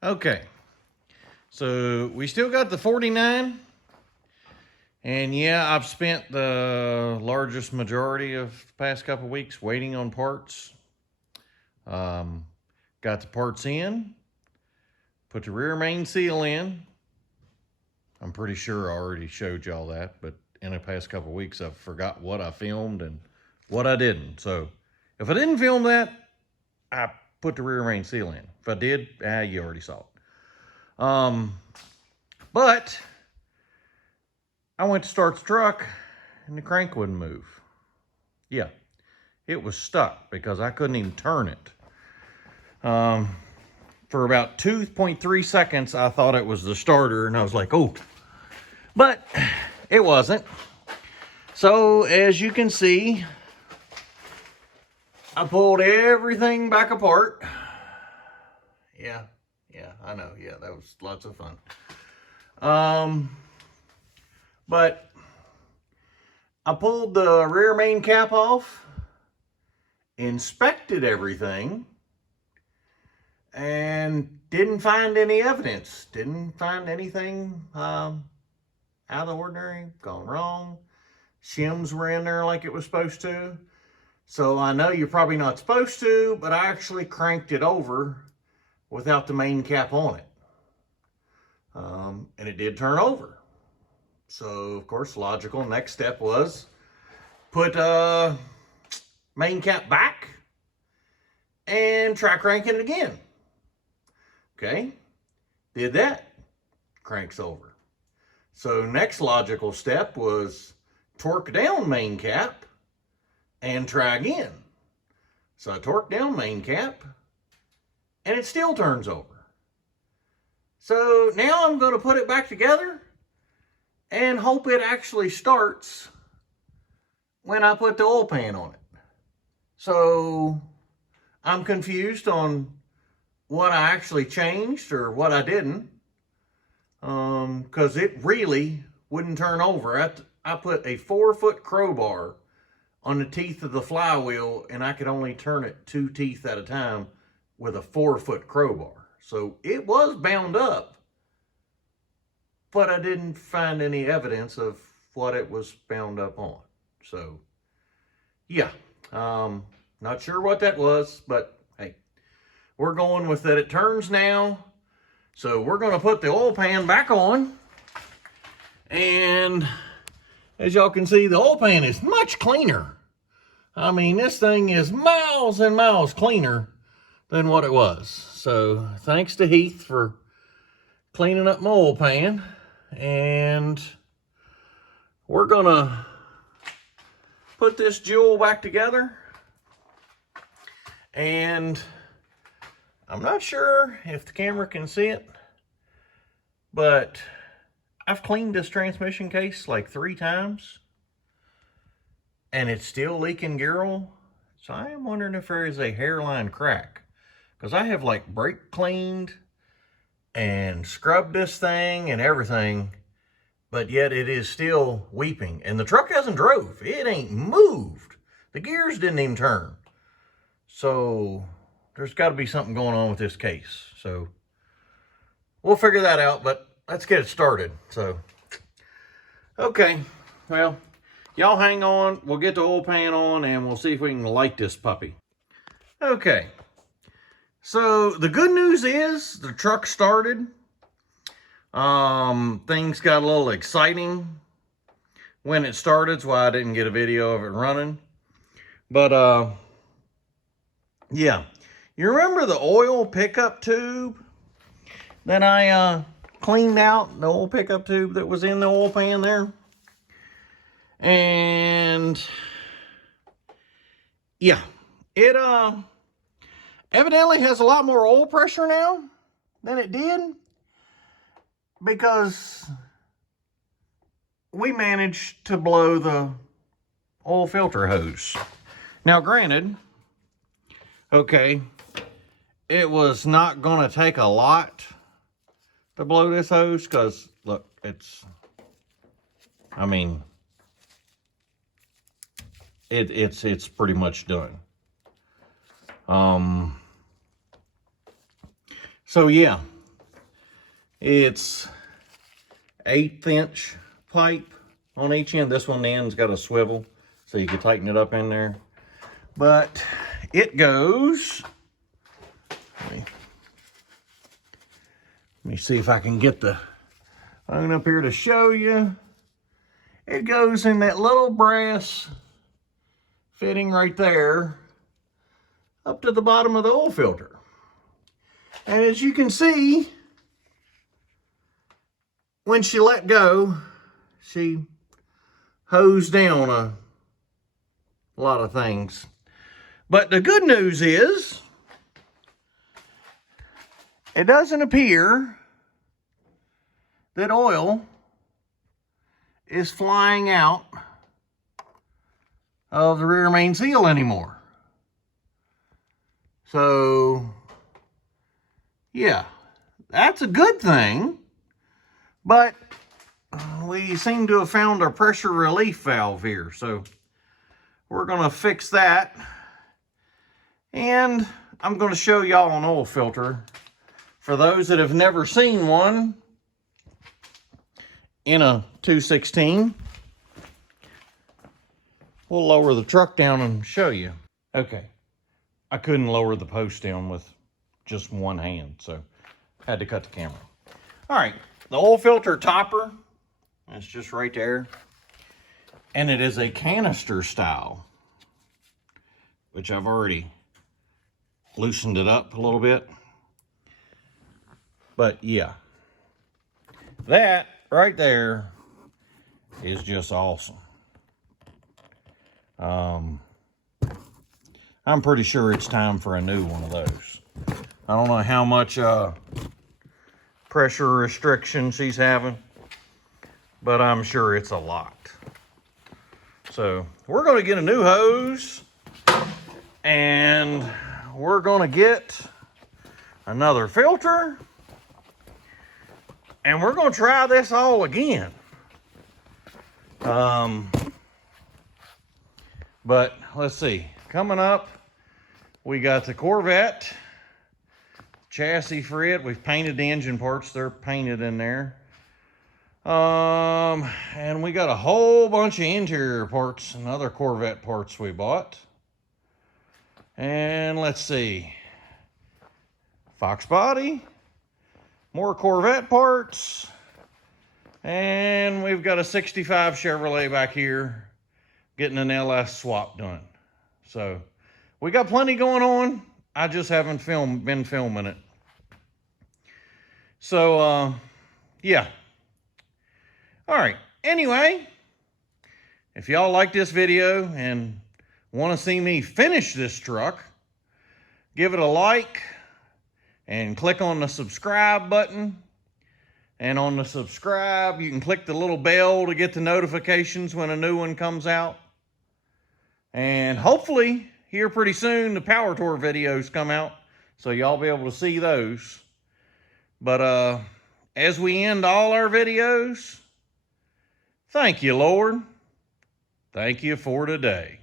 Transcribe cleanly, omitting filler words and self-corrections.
Okay, so we still got the 49, and yeah, I've spent the largest majority of the past couple weeks waiting on parts. Got the parts in, put the rear main seal in. I'm pretty sure I already showed y'all that, but in the past couple weeks, I've forgot what I filmed and what I didn't. So if I didn't film that, I put the rear main seal in. If I did, you already saw it. But I went to start the truck and the crank wouldn't move. Yeah, it was stuck because I couldn't even turn it. For about 2.3 seconds, I thought it was the starter, and I was like, oh, but it wasn't. So as you can see, I pulled everything back apart. Yeah, I know. Yeah, that was lots of fun. But I pulled the rear main cap off, inspected everything, and didn't find any evidence. Didn't find anything out of the ordinary, gone wrong. Shims were in there like it was supposed to. So I know you're probably not supposed to, but I actually cranked it over without the main cap on it. And it did turn over. So, of course, logical next step was put main cap back and try cranking it again. Okay, did that, cranks over. So next logical step was torque down main cap and try again. So I torque down main cap and it still turns over. So now I'm going to put it back together and hope it actually starts when I put the oil pan on it. So I'm confused on what I actually changed or what I didn't, because it really wouldn't turn over. I put a 4-foot crowbar on the teeth of the flywheel, and I could only turn it 2 teeth at a time with a 4-foot crowbar. So it was bound up, but I didn't find any evidence of what it was bound up on. So yeah, not sure what that was, but hey, we're going with that. It turns now. So we're going to put the oil pan back on. And as y'all can see, the oil pan is much cleaner. I mean, this thing is miles and miles cleaner than what it was. So thanks to Heath for cleaning up my oil pan. And we're going to put this jewel back together. And I'm not sure if the camera can see it, but I've cleaned this transmission case like 3 times and it's still leaking gear oil. So I am wondering if there is a hairline crack, because I have like brake cleaned and scrubbed this thing and everything, but yet it is still weeping. And the truck hasn't drove. It ain't moved. The gears didn't even turn. So there's got to be something going on with this case. So we'll figure that out, but let's get it started. So, okay, well, y'all hang on. We'll get the oil pan on and we'll see if we can light this puppy. Okay, so the good news is the truck started. Things got a little exciting when it started. That's why I didn't get a video of it running. But, yeah. You remember the oil pickup tube that I cleaned out? The oil pickup tube that was in the oil pan there? And yeah, it evidently has a lot more oil pressure now than it did, because we managed to blow the oil filter hose. Now granted, okay, it was not going to take a lot to blow this hose, because look, I mean, it's pretty much done. So yeah, It's 1/8 inch pipe on each end. This one, the end's got a swivel, so you can tighten it up in there. But it goes, let me see if I can get the phone up here to show you. It goes in that little brass fitting right there up to the bottom of the oil filter. And as you can see, when she let go, she hosed down a lot of things. But the good news is, it doesn't appear that oil is flying out of the rear main seal anymore. So, yeah, that's a good thing. But we seem to have found a pressure relief valve here. So we're going to fix that. And I'm going to show y'all an oil filter. For those that have never seen one in a 216, we'll lower the truck down and show you. Okay, I couldn't lower the post down with just one hand, so had to cut the camera. All right, the oil filter topper, it's just right there. And it is a canister style, which I've already loosened it up a little bit. But yeah, that right there is just awesome. I'm pretty sure it's time for a new one of those. I don't know how much pressure restriction she's having, but I'm sure it's a lot. So we're going to get a new hose, and we're going to get another filter, and we're going to try this all again. But let's see, coming up, we got the Corvette chassis for it. We've painted the engine parts. They're painted in there. And we got a whole bunch of interior parts and other Corvette parts we bought. And let's see, Fox body, more Corvette parts, and we've got a 65 Chevrolet back here getting an LS swap done. So we got plenty going on. I just haven't been filming it. So yeah. All right, anyway, if y'all like this video and want to see me finish this truck, give it a like and click on the subscribe button. And on the subscribe, you can click the little bell to get the notifications when a new one comes out. And hopefully, here pretty soon, the Power Tour videos come out, so y'all be able to see those. But as we end all our videos, thank you, Lord. Thank you for today.